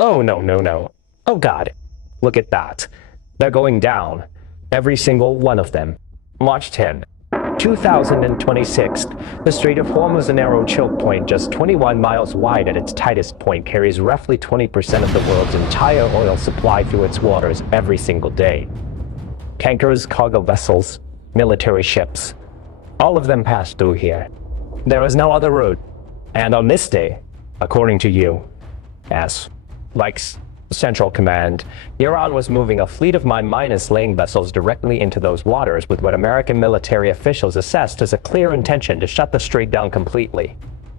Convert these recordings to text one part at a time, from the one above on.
Oh, no, no, no. Oh, God. Look at that. They're going down. Every single one of them. March 10, 2026. The Strait of Hormuz, a narrow choke point just 21 miles wide at its tightest point, carries roughly 20% of the world's entire oil supply through its waters every single day. Tankers, cargo vessels, military ships. All of them pass through here. There is no other route. And on this day, according to you, as like Central Command, Iran was moving a fleet of laying vessels directly into those waters with what American military officials assessed as a clear intention to shut the strait down completely.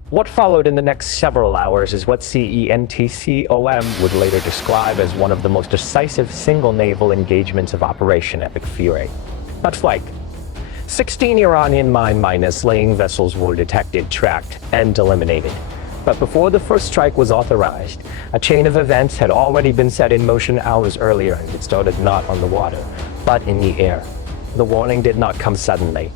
What followed in the next several hours is what CENTCOM would later describe as one of the most decisive single naval engagements of Operation Epic Fury. But like 16 Iranian laying vessels were detected, tracked, and eliminated. But before the first strike was authorized, a chain of events had already been set in motion hours earlier, and it started not on the water, but in the air. The warning did not come suddenly.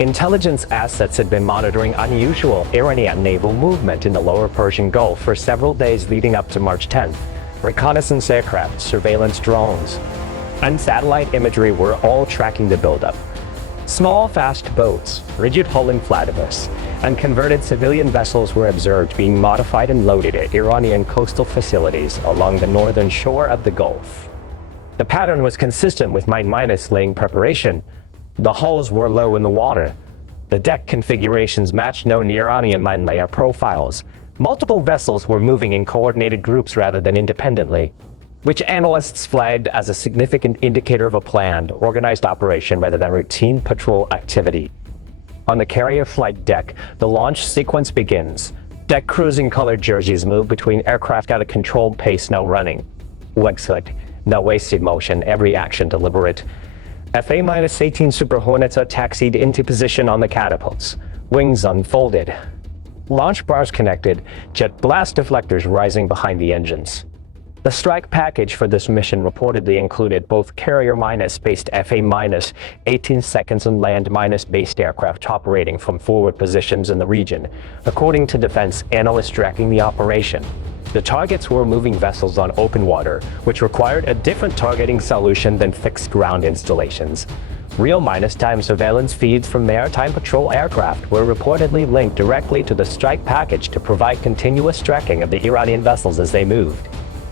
Intelligence assets had been monitoring unusual Iranian naval movement in the lower Persian Gulf for several days leading up to March 10th. Reconnaissance aircraft, surveillance drones, and satellite imagery were all tracking the buildup. Small, fast boats, rigid hull and flatibus, and converted civilian vessels were observed being modified and loaded at Iranian coastal facilities along the northern shore of the Gulf. The pattern was consistent with laying preparation. The hulls were low in the water. The deck configurations matched known Iranian minelayer profiles. Multiple vessels were moving in coordinated groups rather than independently, which analysts flagged as a significant indicator of a planned, organized operation rather than routine patrol activity. On the carrier flight deck, the launch sequence begins. Deck crews in colored jerseys move between aircraft at a controlled pace, no running. Legs slick, no wasted motion, every action deliberate. FA-18 Super Hornets are taxied into position on the catapults. Wings unfolded. Launch bars connected, jet blast deflectors rising behind the engines. The strike package for this mission reportedly included both carrier-based FA-18 seconds and land-based aircraft operating from forward positions in the region, according to defense analysts tracking the operation. The targets were moving vessels on open water, which required a different targeting solution than fixed ground installations. Real -time surveillance feeds from maritime patrol aircraft were reportedly linked directly to the strike package to provide continuous tracking of the Iranian vessels as they moved.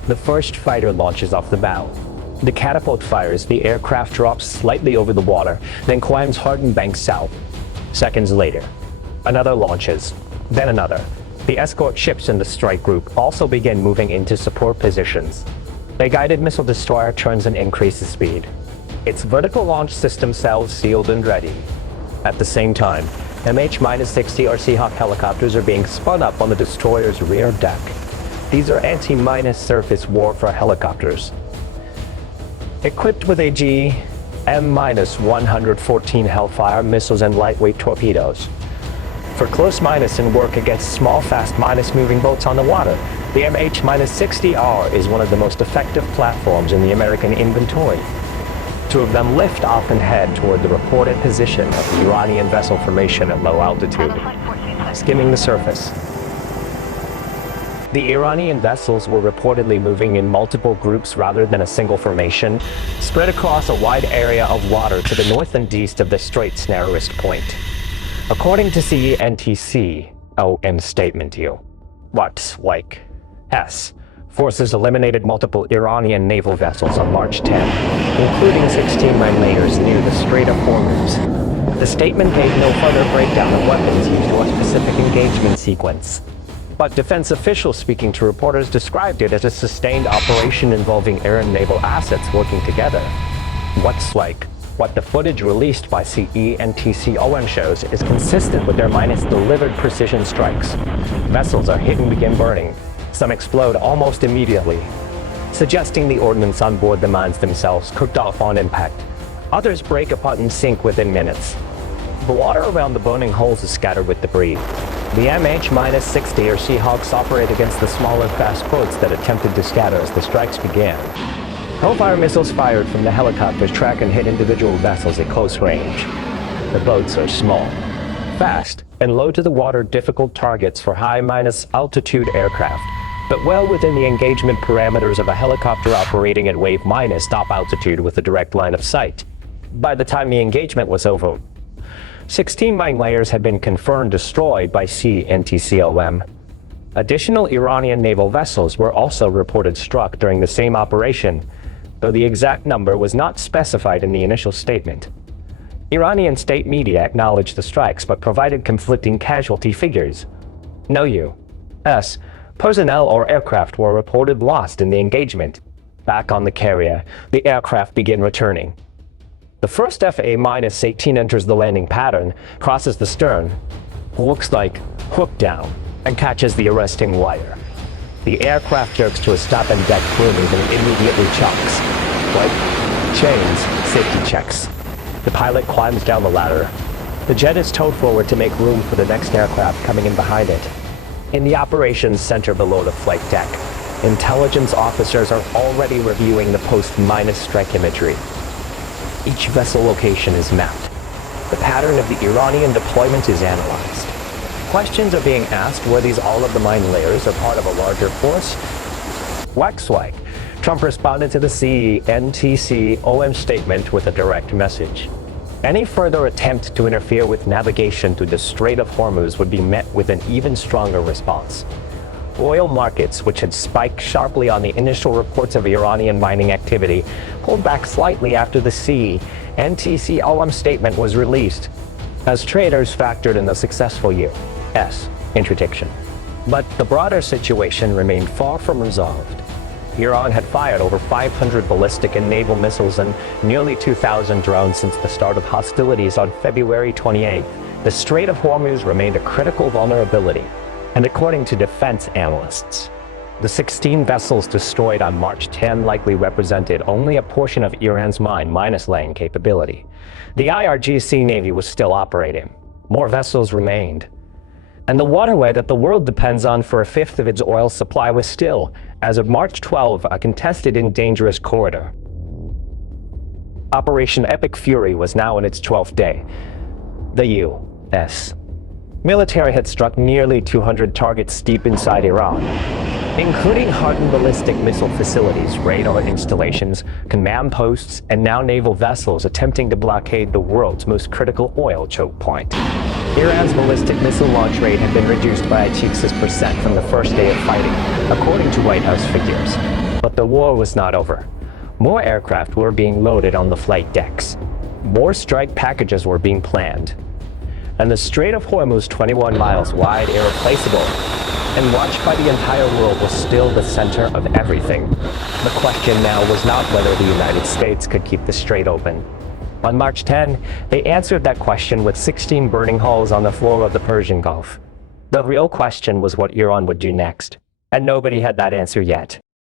The first fighter launches off the bow. The catapult fires, the aircraft drops slightly over the water, then climbs hard and banks south. Seconds later, another launches, then another. The escort ships in the strike group also begin moving into support positions. A guided missile destroyer turns and increases speed. Its vertical launch system cells sealed and ready. At the same time, MH-60 or Seahawk helicopters are being spun up on the destroyer's rear deck. These are anti-surface warfare helicopters, equipped with a GM-114 Hellfire missiles and lightweight torpedoes. For close and work against small fast moving boats on the water, the MH-60R is one of the most effective platforms in the American inventory. Two of them lift off and head toward the reported position of the Iranian vessel formation at low altitude, skimming the surface. The Iranian vessels were reportedly moving in multiple groups rather than a single formation, spread across a wide area of water to the north and east of the strait's narrowest point. According to CENTCOM statement forces eliminated multiple Iranian naval vessels on March 10, including 16 Minelayers near the Strait of Hormuz. The statement gave no further breakdown of weapons used or a specific engagement sequence. But defense officials speaking to reporters described it as a sustained operation involving air and naval assets working together. What the footage released by CENTCOM shows is consistent with their delivered precision strikes. Vessels are hit and begin burning. Some explode almost immediately, suggesting the ordnance on board the mines themselves cooked off on impact. Others break apart and sink within minutes. The water around the burning holes is scattered with debris. The MH-60 or Seahawks operate against the smaller fast boats that attempted to scatter as the strikes began. Hellfire missiles fired from the helicopters track and hit individual vessels at close range. The boats are small, fast, and low to the water, difficult targets for high altitude aircraft. but well within the engagement parameters of a helicopter operating at wave minus stop altitude with a direct line of sight. By the time the engagement was over, 16 mine layers had been confirmed destroyed by CNTCOM. Additional Iranian naval vessels were also reported struck during the same operation, though the exact number was not specified in the initial statement. Iranian state media acknowledged the strikes but provided conflicting casualty figures. No U.S. personnel or aircraft were reported lost in the engagement. Back on the carrier, the aircraft begin returning. The first FA-18 enters the landing pattern, crosses the stern, looks like hook down, and catches the arresting wire. The aircraft jerks to a stop and deck grooming and immediately chocks. Like chains, safety checks. The pilot climbs down the ladder. The jet is towed forward to make room for the next aircraft coming in behind it. In the operations center below the flight deck, intelligence officers are already reviewing the post-minus strike imagery. Each vessel location is mapped. The pattern of the Iranian deployment is analyzed. Questions are being asked were these all of the mine layers or part of a larger force? Waxwag. Trump responded to the CNTCOM statement with a direct message. Any further attempt to interfere with navigation through the Strait of Hormuz would be met with an even stronger response. Oil markets, which had spiked sharply on the initial reports of Iranian mining activity, pulled back slightly after the CNTCOM statement was released, as traders factored in the successful U.S. interdiction. But the broader situation remained far from resolved. Iran had fired over 500 ballistic and naval missiles and nearly 2,000 drones since the start of hostilities on February 28. The Strait of Hormuz remained a critical vulnerability, and according to defense analysts, the 16 vessels destroyed on March 10 likely represented only a portion of Iran's minus laying capability. The IRGC Navy was still operating. More vessels remained. And the waterway that the world depends on for a fifth of its oil supply was still, as of March 12, a contested and dangerous corridor. Operation Epic Fury was now in its 12th day. The U.S. military had struck nearly 200 targets deep inside Iran, including hardened ballistic missile facilities, radar installations, command posts, and now naval vessels attempting to blockade the world's most critical oil choke point. Iran's ballistic missile launch rate had been reduced by a 6% from the first day of fighting, according to White House figures. But the war was not over. More aircraft were being loaded on the flight decks. More strike packages were being planned. And the Strait of Hormuz, 21 miles wide, irreplaceable, and watched by the entire world, was still the center of everything. The question now was not whether the United States could keep the strait open. On March 10, they answered that question with 16 burning holes on the floor of the Persian Gulf. The real question was what Iran would do next, and nobody had that answer yet.